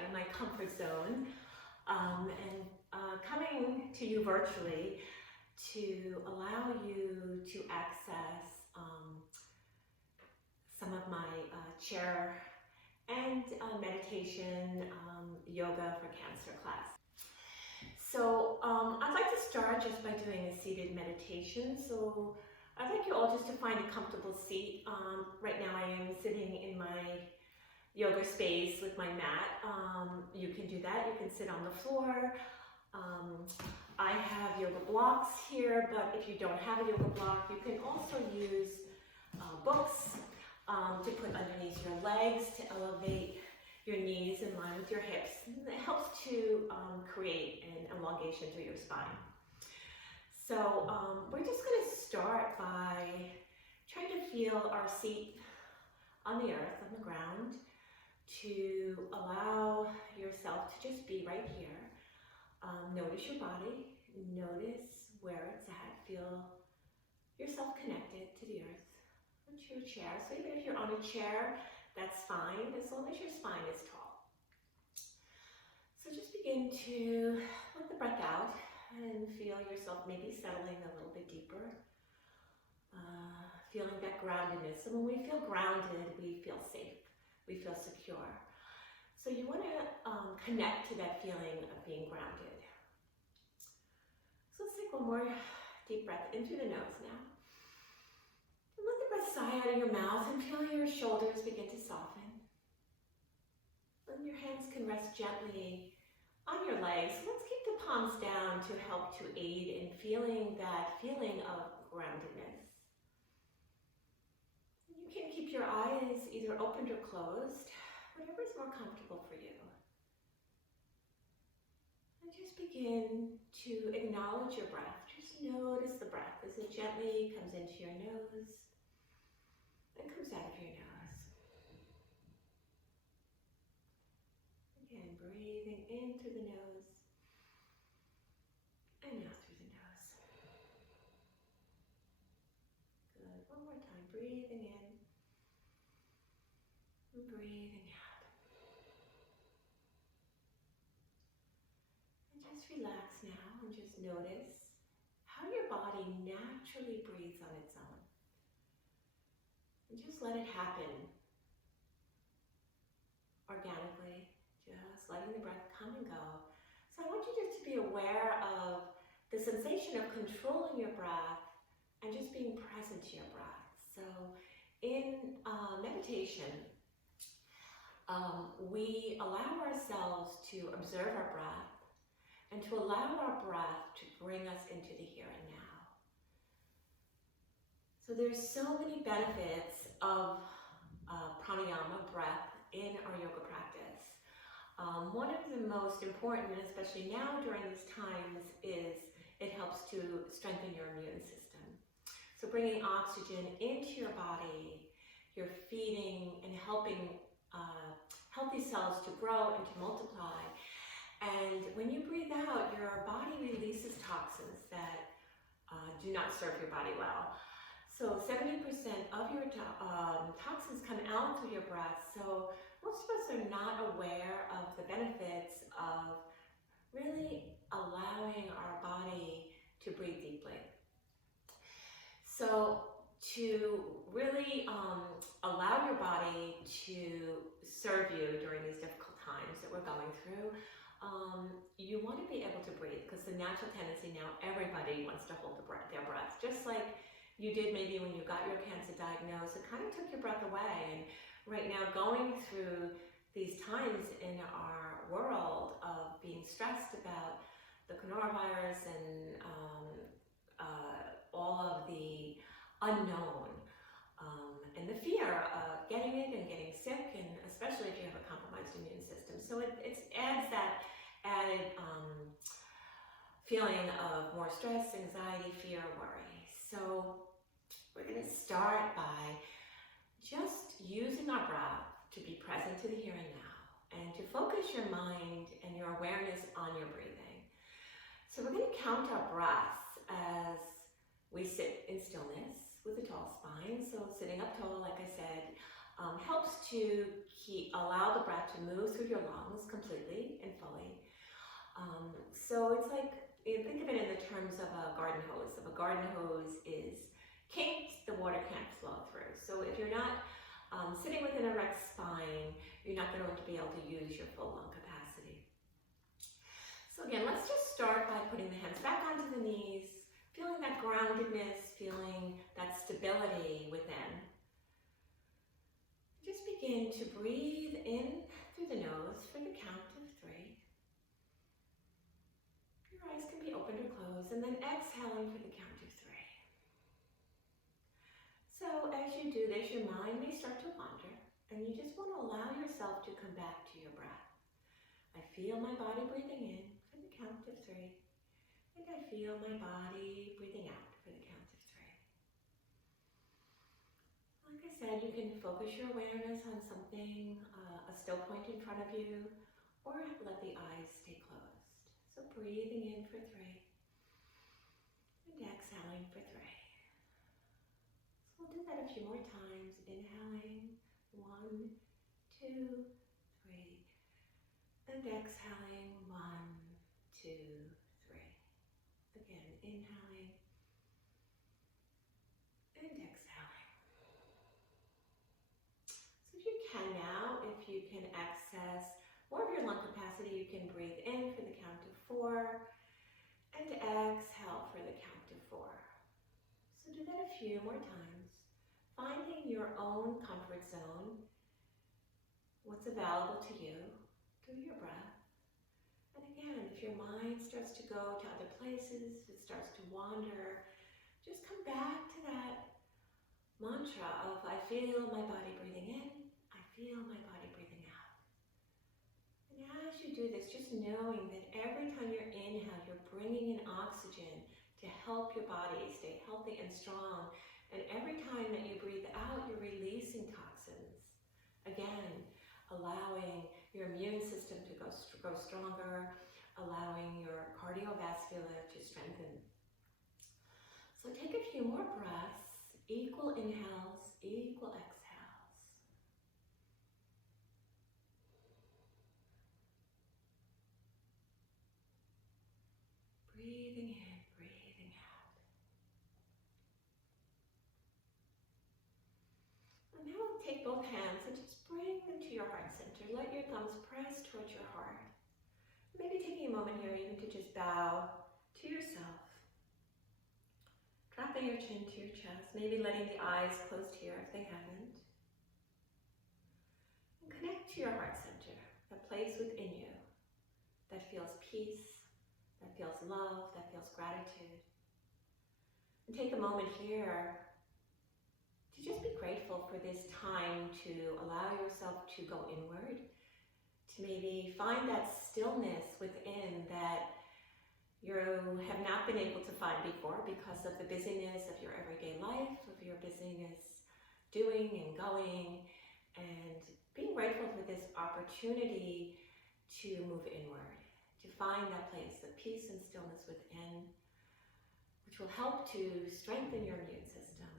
out of my comfort zone and coming to you virtually to allow you to access some of my chair and meditation yoga for cancer class. So I'd like to start just by doing a seated meditation. So I'd like you all just to find a comfortable seat. Right now I am sitting in my yoga space with my mat. You can do that. You can sit on the floor. I have yoga blocks here, but if you don't have a yoga block, you can also use books to put underneath your legs to elevate your knees in line with your hips. It helps to create an elongation through your spine. So we're just going to start by trying to feel our seat on the earth, on the ground, to allow yourself to just be right here. Notice your body, notice where it's at, feel yourself connected to the earth, to a chair. So even if you're on a chair, that's fine, as long as your spine is tall. So just begin to let the breath out and feel yourself maybe settling a little bit deeper. Feeling that groundedness. So when we feel grounded, we feel safe, we feel secure. So you want to connect to that feeling of being grounded. So let's take one more deep breath in through the nose now. And let the breath sigh out of your mouth and feel your shoulders begin to soften. And your hands can rest gently on your legs. So let's keep the palms down to help to aid in feeling that feeling of groundedness. You can keep your eyes either opened or closed, whatever is more comfortable for you. And just begin to acknowledge your breath. Just notice the breath as it gently comes into your nose and comes out of your nose. Again, breathing in through the nose and out through the nose. Good. One more time. Breathing in and breathing out. And just relax now and just notice how your body naturally breathes on its own. And just let it happen organically, just letting the breath come and go. So I want you just to be aware of the sensation of controlling your breath and just being present to your breath. So in meditation, we allow ourselves to observe our breath and to allow our breath to bring us into the here and now. So there's so many benefits of pranayama, breath, in our yoga practice. One of the most important, especially now during these times, is it helps to strengthen your immune system. So bringing oxygen into your body, you're feeding and helping healthy cells to grow and to multiply. And when you breathe out, your body releases toxins that do not serve your body well. So 70% of your toxins come out through your breath. So most of us are not aware of the benefits of really allowing our body to breathe deeply. So to really allow your body to serve you during these difficult times that we're going through, you want to be able to breathe, because the natural tendency now, everybody wants to hold their breath. Just like you did maybe when you got your cancer diagnosed, it kind of took your breath away. And right now, going through these times in our world of being stressed about the coronavirus and all of the unknown and the fear of getting it and getting sick, and especially if you have a compromised immune system. So it adds that added feeling of more stress, anxiety, fear, worry. So we're going to start by just using our breath to be present to the here and now, and to focus your mind and your awareness on your breathing. So we're going to count our breaths as we sit in stillness with a tall spine. So sitting up tall, like I said, helps to allow the breath to move through your lungs completely and fully. So it's like, think of it in the terms of a garden hose. If a garden hose is kinked, the water can't flow through. So if you're not sitting with an erect spine, you're not going to be able to use your full lung capacity. So again, let's just start by putting the hands back onto the knees, feeling that groundedness, feeling that stability within. Just begin to breathe in through the nose for the count of 3. Your eyes can be opened or closed, and then exhaling for the count of 3. So as you do this, your mind may start to wander, and you just want to allow yourself to come back to your breath. I feel my body breathing in for the count of 3, and I feel my body breathing out for the count of 3. Like I said, you can focus your awareness on something, a still point in front of you, or let the eyes stay closed. So breathing in for 3, and exhaling for 3. So we'll do that a few more times. Inhaling, 1, 2, 3. And exhaling, 1, 2, 3. Again, inhaling and exhaling. So if you can now, if you can access more of your lung capacity, you can breathe in for the count of 4 and exhale for the count of 4. So do that a few more times, finding your own comfort zone, what's available to you through your breath. And again, if your mind starts to go to other places, it starts to wander, just come back to that mantra of I feel my body breathing in, I feel my body breathing out. And as you do this, just knowing that every time you inhale, you're bringing in oxygen to help your body stay healthy and strong. And every time that you breathe out, you're releasing toxins. Again, allowing your immune system to grow stronger, allowing your cardiovascular to strengthen. So take a few more breaths, equal inhales, equal exhales. Breathing in, breathing out. And now take both hands and just bring them to your heart center. Let your thumbs press towards your heart. Maybe taking a moment here even to just bow to yourself. Dropping your chin to your chest, maybe letting the eyes close here if they haven't. And connect to your heart center, that place within you that feels peace, that feels love, that feels gratitude. And take a moment here to just be grateful for this time to allow yourself to go inward, to maybe find that stillness within that you have not been able to find before because of the busyness of your everyday life, of your busyness doing and going, and being grateful for this opportunity to move inward, to find that place of peace and stillness within, which will help to strengthen your immune system,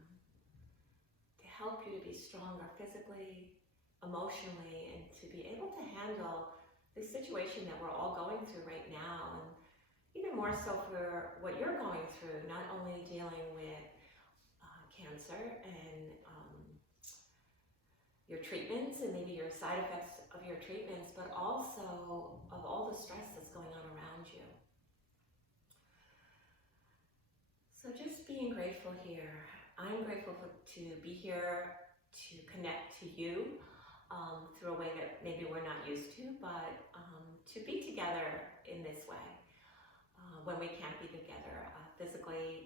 to help you to be stronger physically, emotionally, and to be able to handle the situation that we're all going through right now, and even more so for what you're going through, not only dealing with cancer and your treatments and maybe your side effects of your treatments, but also of all the stress that's going on around you. So just being grateful here. I'm grateful to be here to connect to you through a way that maybe we're not used to, but to be together in this way. When we can't be together physically,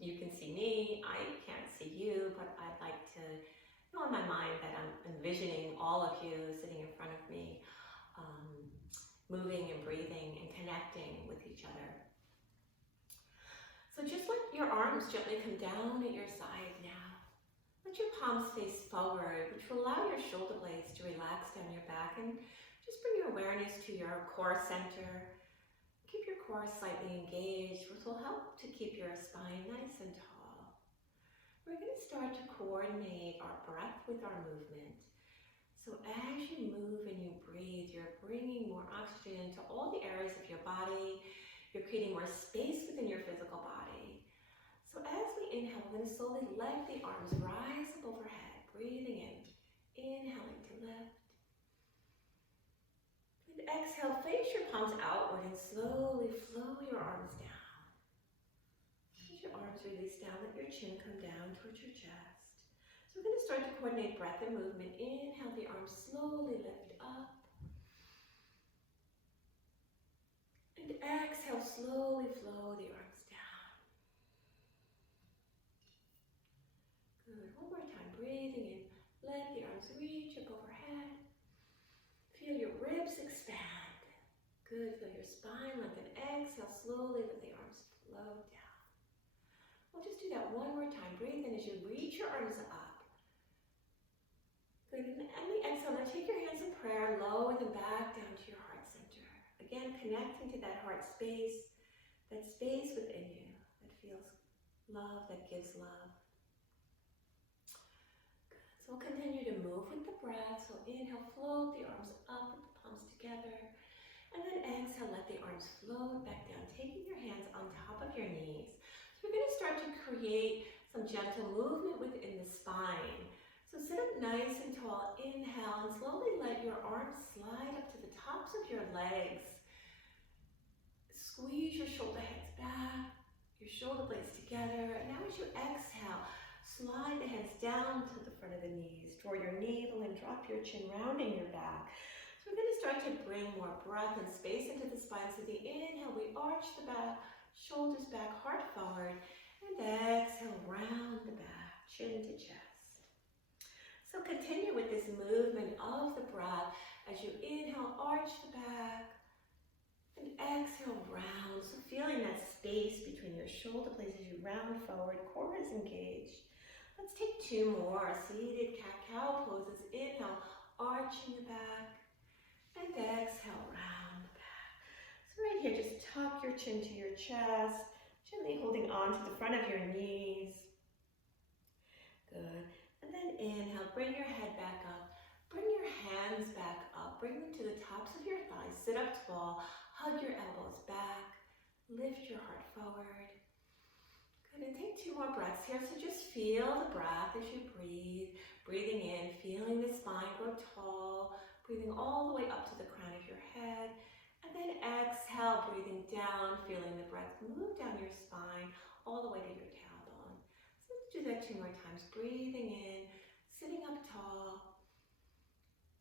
you can see me, I can't see you, but I'd like to know in my mind that I'm envisioning all of you sitting in front of me, moving and breathing and connecting with each other. So just let your arms gently come down at your side now. Let your palms face forward, which will allow your shoulder blades to relax down your back, and just bring your awareness to your core center. Keep your core slightly engaged, which will help to keep your spine nice and tall. We're going to start to coordinate our breath with our movement. So as you move and you breathe, you're bringing more oxygen to all the areas of your body. You're creating more space within your physical body. So as we inhale, we're going to slowly let the arms rise up overhead, breathing in, inhaling to lift. And exhale, face your palms outward and slowly flow your arms down. As your arms release down, let your chin come down towards your chest. So we're going to start to coordinate breath and movement. Inhale, the arms slowly lift up. And exhale, slowly flow the arms down. Good. One more time. Breathing in. Let the arms reach up overhead. Feel your ribs expand. Good. Feel your spine lengthen. Exhale, slowly let the arms flow down. We'll just do that one more time. Breathe in as you reach your arms up. Good. And on the exhale, now take your hands in prayer, lower them back down to your heart center. Again, connecting to that heart space, that space within you that feels love, that gives love. Good. So we'll continue to move with the breath. So inhale, float the arms up with the palms together. And then exhale, let the arms float back down, taking your hands on top of your knees. So we're going to start to create some gentle movement within the spine. So sit up nice and tall, inhale, and slowly let your arms slide up to the tops of your legs. Squeeze your shoulder heads back, your shoulder blades together. And now as you exhale, slide the hands down to the front of the knees. Draw your navel and drop your chin, rounding your back. So we're going to start to bring more breath and space into the spine. So the inhale, we arch the back, shoulders back, heart forward. And exhale, round the back, chin to chest. So continue with this movement of the breath as you inhale, arch the back, and exhale, round. So feeling that space between your shoulder blades as you round forward, core is engaged. Let's take two more seated cat-cow poses. Inhale, arching the back, and exhale, round the back. So right here, just tuck your chin to your chest, gently holding on to the front of your knees. Good. And then inhale, bring your head back up. Bring your hands back up. Bring them to the tops of your thighs. Sit up tall. Hug your elbows back. Lift your heart forward. Good. And take two more breaths here. So just feel the breath as you breathe. Breathing in, feeling the spine grow tall. Breathing all the way up to the crown of your head. And then exhale, breathing down, feeling the breath move down your spine all the way to your tailbone. So let's do that two more times. Breathing in, sitting up tall.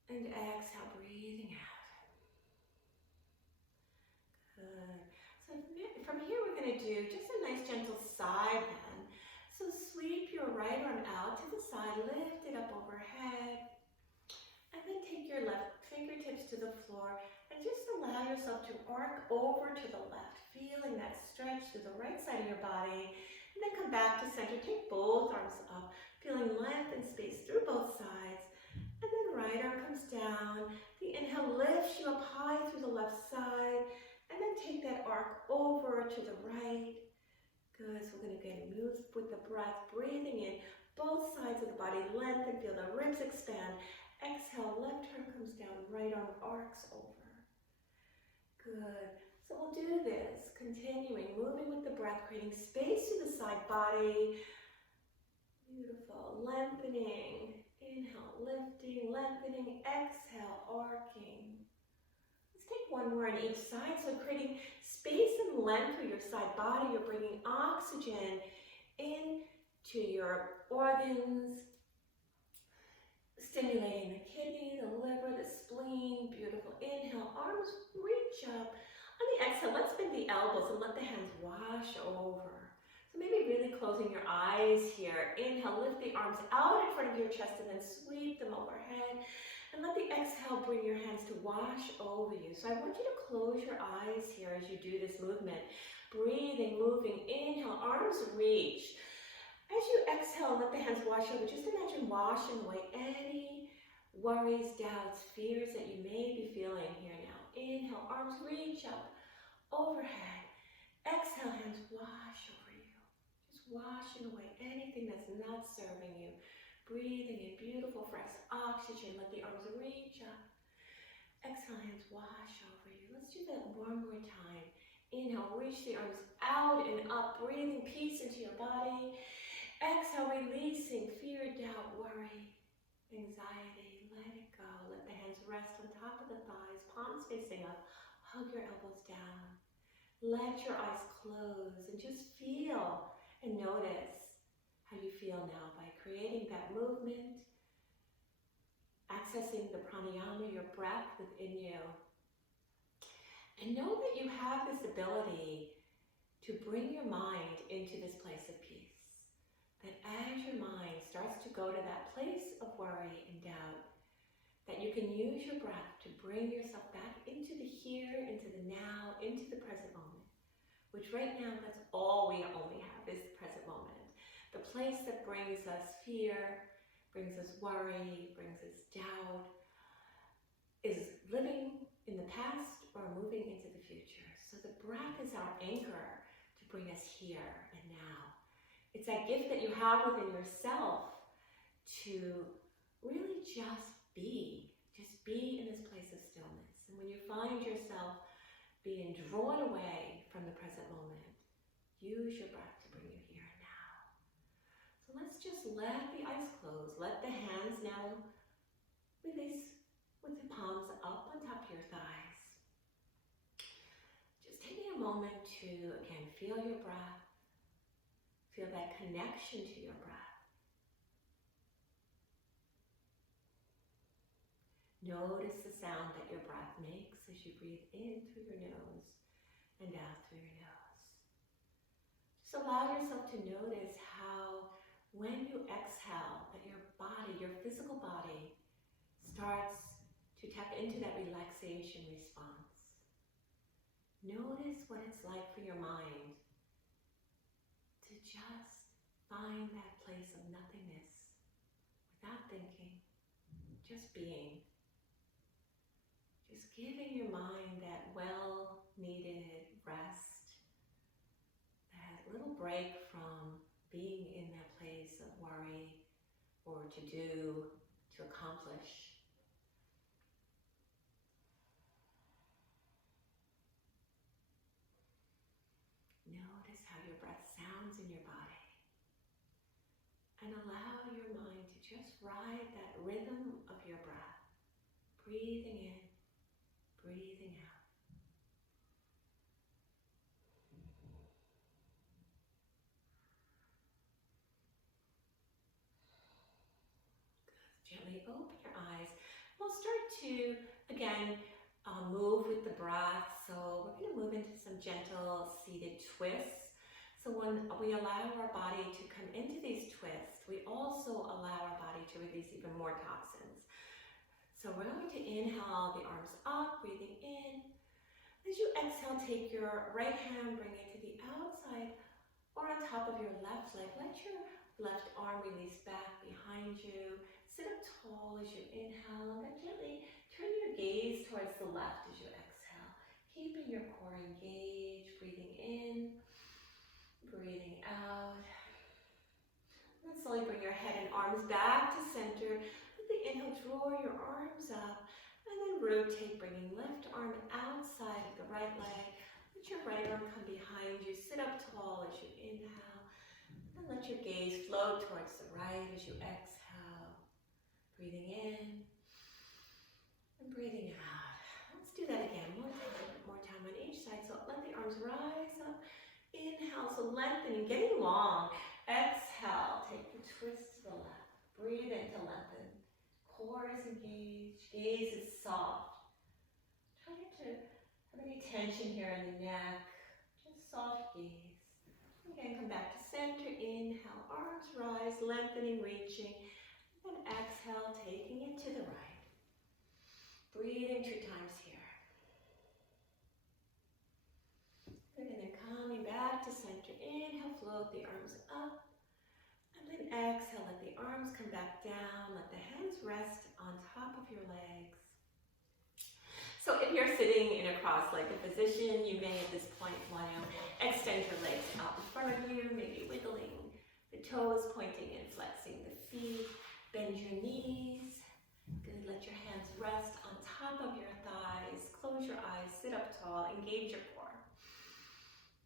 And exhale, breathing out. Good. So from here we're going to do just a nice gentle side bend. So sweep your right arm out to the side, lift it up overhead. And then take your left fingertips to the floor and just allow yourself to arc over to the left, feeling that stretch through the right side of your body. And then come back to center. Take both arms up, feeling length and space through both sides. And then right arm comes down. The inhale lifts you up high through the left side. And then take that arc over to the right. Good. So we're going to again move with the breath, breathing in both sides of the body, lengthen, feel the ribs expand. Exhale, left arm comes down, right arm arcs over. Good. So we'll do this, continuing, moving with the breath, creating space through the side body. Beautiful. Lengthening. Inhale, lifting, lengthening. Exhale, arcing. Let's take one more on each side. So creating space and length through your side body. You're bringing oxygen into your organs, stimulating the kidney, the liver, the spleen. Beautiful. Inhale, arms reach up. On the exhale, let's bend the elbows and let the hands wash over. So maybe really closing your eyes here. Inhale, lift the arms out in front of your chest and then sweep them overhead. And let the exhale bring your hands to wash over you. So I want you to close your eyes here as you do this movement. Breathing, moving. Inhale, arms reach. As you exhale, let the hands wash over. Just imagine washing away any worries, doubts, fears that you may be feeling here now. Inhale, arms reach up, overhead. Exhale, hands wash over you. Just Just washing away anything that's not serving you. Breathing in beautiful, fresh oxygen. Let the arms reach up. Exhale, hands wash over you. Let's do that one more time. Inhale, reach the arms out and up. Breathing peace into your body. Exhale, releasing fear, doubt, worry, anxiety. Let it go. Let the hands rest on top of the thighs, palms facing up. Hug your elbows down. Let your eyes close and just feel and notice how you feel now by creating that movement, accessing the pranayama, your breath within you. And know that you have this ability to bring your mind into this place of peace. That as your mind starts to go to that place of worry and doubt, that you can use your breath to bring yourself back into the here, into the now, into the present moment. Which right now, that's all we only have is the present moment. The place that brings us fear, brings us worry, brings us doubt, is living in the past or moving into the future. So the breath is our anchor to bring us here and now. It's that gift that you have within yourself to really just be in this place of stillness. And when you find yourself being drawn away from the present moment, use your breath to bring you here and now. So let's just let the eyes close. Let the hands now release with the palms up on top of your thighs. Just taking a moment to, again, feel your breath. Feel that connection to your breath. Notice the sound that your breath makes as you breathe in through your nose and out through your nose. Just allow yourself to notice how when you exhale, that your body, your physical body, starts to tap into that relaxation response. Notice what it's like for your mind to just find that place of nothingness without thinking, just being. Just giving your mind that well-needed rest, that little break from being in that place of worry or to do, to accomplish. Notice how your breath sounds in your body. And allow your mind to just ride that rhythm of your breath. Breathing in, breathing out. Gently open your eyes. We'll start to, again, move with the breath. So we're going to move into some gentle seated twists. So when we allow our body to come into these twists, we also allow our body to release even more toxins. So we're going to inhale the arms up, breathing in. As you exhale, take your right hand, bring it to the outside or on top of your left leg. Let your left arm release back behind you. Sit up tall as you inhale, and then gently turn your gaze towards the left as you exhale. Keeping your core engaged, breathing in, breathing out. And then slowly bring your head and arms back to center. With the inhale, draw your arms up, and then rotate, bringing left arm outside of the right leg. Let your right arm come behind you. Sit up tall as you inhale, and let your gaze flow towards the right as you exhale. Breathing in and breathing out. Let's do that again. One more time on each side. So let the arms rise up. Inhale, so lengthening, getting long. Exhale, take the twist to the left. Breathe in to lengthen. Core is engaged. Gaze is soft. Try not to have any tension here in the neck. Just soft gaze. Again, come back to center. Inhale, arms rise, lengthening, reaching. And exhale, taking it to the right. Breathing 2 times here. Good, and then coming back to center. Inhale, float the arms up. And then exhale, let the arms come back down. Let the hands rest on top of your legs. So if you're sitting in a cross-legged position, you may at this point want to extend your legs out in front of you, maybe wiggling toes pointing in, flexing the feet. Bend your knees. Good, let your hands rest on top of your thighs. Close your eyes, sit up tall, engage your core.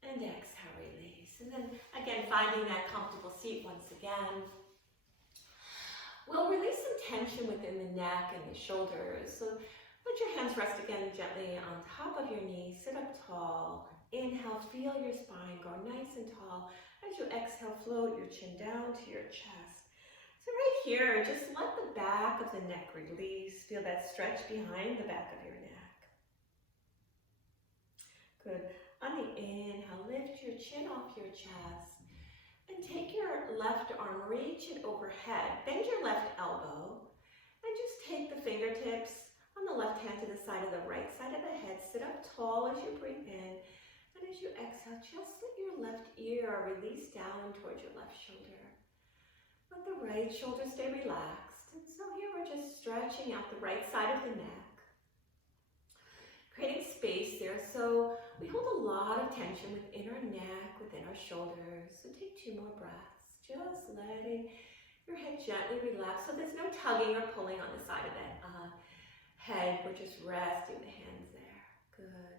And exhale, release. And then again, finding that comfortable seat once again. We'll release some tension within the neck and the shoulders. So let your hands rest again gently on top of your knees. Sit up tall. Inhale, feel your spine go nice and tall. As you exhale, float your chin down to your chest. So right here, just let the back of the neck release. Feel that stretch behind the back of your neck. Good. On the inhale, lift your chin off your chest. And take your left arm, reach it overhead. Bend your left elbow. And just take the fingertips on the left hand to the side of the right side of the head. Sit up tall as you breathe in. And as you exhale, just let your left ear release down towards your left shoulder. Let the right shoulder stay relaxed. And so here we're just stretching out the right side of the neck. Creating space there. So we hold a lot of tension within our neck, within our shoulders. So take 2 more breaths. Just letting your head gently relax. So there's no tugging or pulling on the side of that head. We're just resting the hands there. Good.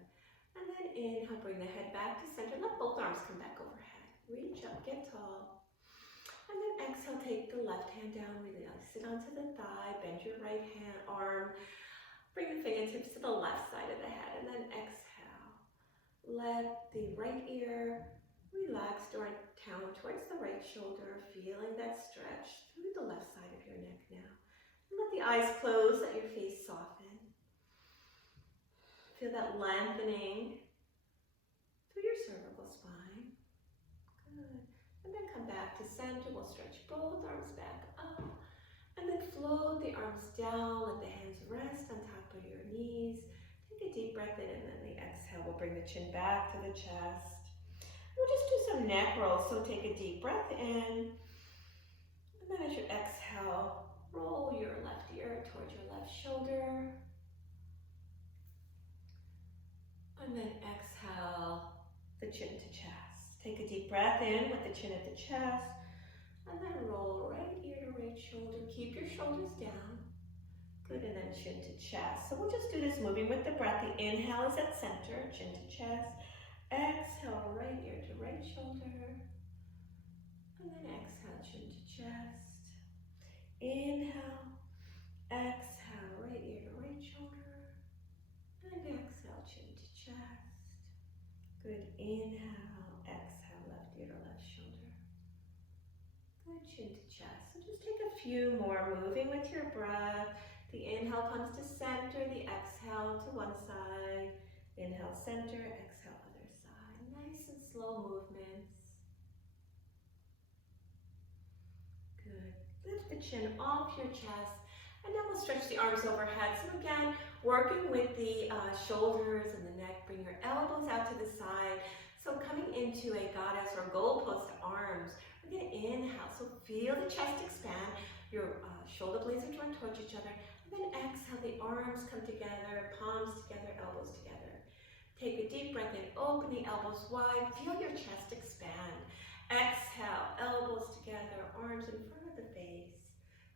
And then inhale, bring the head back to center. Let both arms come back overhead. Reach up, get tall. And then exhale, take the left hand down, relax. Sit onto the thigh, bend your right hand, arm. Bring the fingertips to the left side of the head. And then exhale. Let the right ear relax down towards the right shoulder, feeling that stretch through the left side of your neck now. And let the eyes close, let your face soften. Feel that lengthening through your cervical spine. Good. And then come back to center. We'll stretch both arms back up. And then float the arms down. Let the hands rest on top of your knees. Take a deep breath in, and then the exhale. We'll bring the chin back to the chest. We'll just do some neck rolls. So take a deep breath in. And then as you exhale, roll your left ear towards your left shoulder. And then exhale, the chin to chest. Take a deep breath in with the chin at the chest. And then roll right ear to right shoulder. Keep your shoulders down. Good, and then chin to chest. So we'll just do this moving with the breath. The inhale is at center, chin to chest. Exhale, right ear to right shoulder. And then exhale, chin to chest. Inhale, exhale, right ear to right shoulder. And exhale, chin to chest. Good, inhale, exhale, left ear to left shoulder. Good, chin to chest. So just take a few more, moving with your breath. The inhale comes to center, the exhale to one side. Inhale, center, exhale, other side. Nice and slow movements. Good. Lift the chin off your chest. And then we'll stretch the arms overhead. So again, working with the shoulders and the neck. Bring your elbows out to the side. So coming into a goddess or goalpost arms. We're going to inhale. So feel the chest expand. Your shoulder blades are drawn towards each other. And then exhale, the arms come together, palms together, elbows together. Take a deep breath in. Open the elbows wide. Feel your chest expand. Exhale, elbows together, arms in front of the face.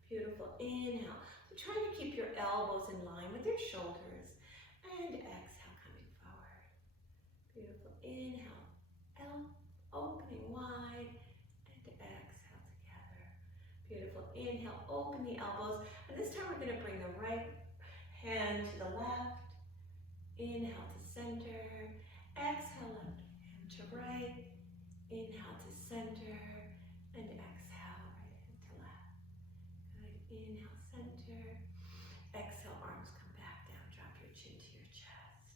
Beautiful. Inhale. So try to keep your elbows in line with your shoulders. And exhale, coming forward. Beautiful. Inhale. Opening wide. And exhale together. Beautiful. Inhale. Open the elbows. And this time we're going to bring the right hand to the left. Inhale to center. Exhale, left hand to right. Inhale to center. And exhale, right hand to left. Good. Inhale, center. Exhale, arms come back down. Drop your chin to your chest.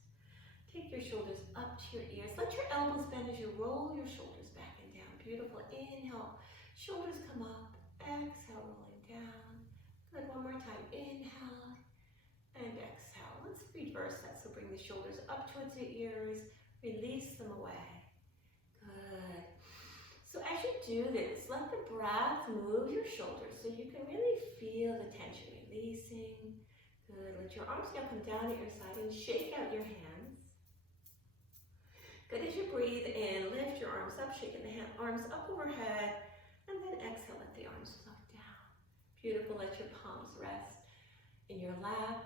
Take your shoulders up to your ears. Let your elbows bend as you roll your shoulders back and down. Beautiful. Inhale. Shoulders come up. Exhale, rolling down. Good. One more time. Inhale. And exhale. Let's reverse that. So bring the shoulders up towards your ears. Release them away. Good. So as you do this, let the breath move your shoulders so you can really feel the tension releasing. Good. Let your arms now come down at your side and shake out your hands. Good. As you breathe in, lift your arms up, shaking the arms up overhead. And And exhale, let the arms float down. Beautiful, let your palms rest in your lap.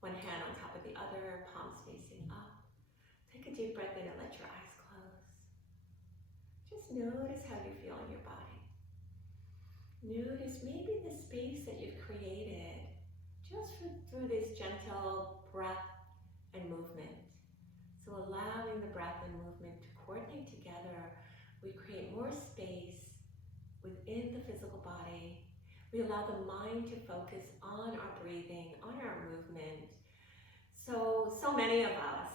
One hand on top of the other, palms facing up. Take a deep breath in and let your eyes close. Just notice how you feel in your body. Notice maybe the space that you've created just through this gentle breath and movement. So allowing the breath and movement to coordinate together, we create more space within the physical body. We allow the mind to focus on our breathing, on our movement. So many of us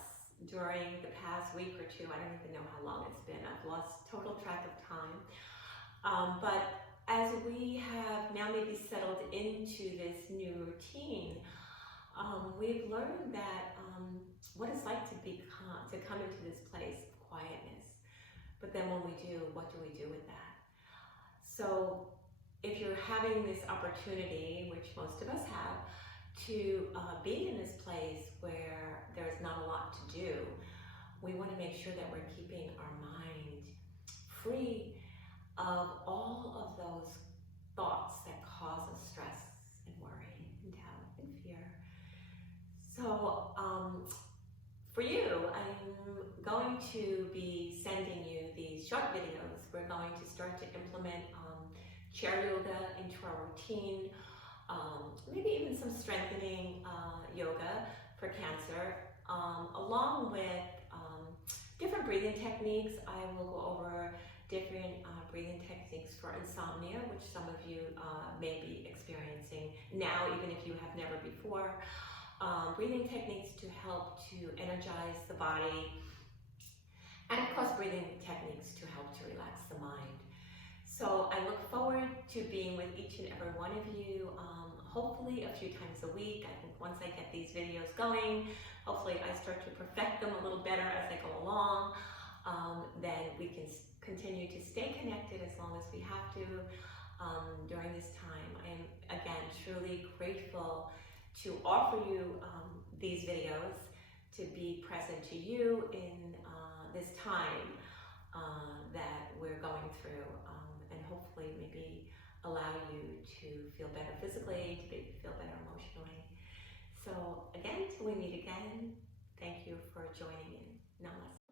during the past week or two, I don't even know how long it's been, I've lost total track of time. But as we have now maybe settled into this new routine, we've learned that what it's like to come into this place of quietness. But then when we do, what do we do with that? So if you're having this opportunity, which most of us have, to be in this place where there's not a lot to do, we want to make sure that we're keeping our mind free of all of those thoughts that cause us stress and worry and doubt and fear. So for you, I'm going to be sending you these short videos. We're going to start to implement chair yoga into our routine, maybe even some strengthening yoga for cancer, along with different breathing techniques. I will go over different breathing techniques for insomnia, which some of you may be experiencing now, even if you have never before. Breathing techniques to help to energize the body, and of course breathing techniques to help to relax the mind. So I look forward to being with each and every one of you, hopefully a few times a week. I think once I get these videos going, hopefully I start to perfect them a little better as I go along, then we can continue to stay connected as long as we have to during this time. I am, again, truly grateful to offer you these videos, to be present to you in this time that we're going through, and hopefully maybe allow you to feel better physically, to feel better emotionally. So again, till we meet again, thank you for joining in. Namaste.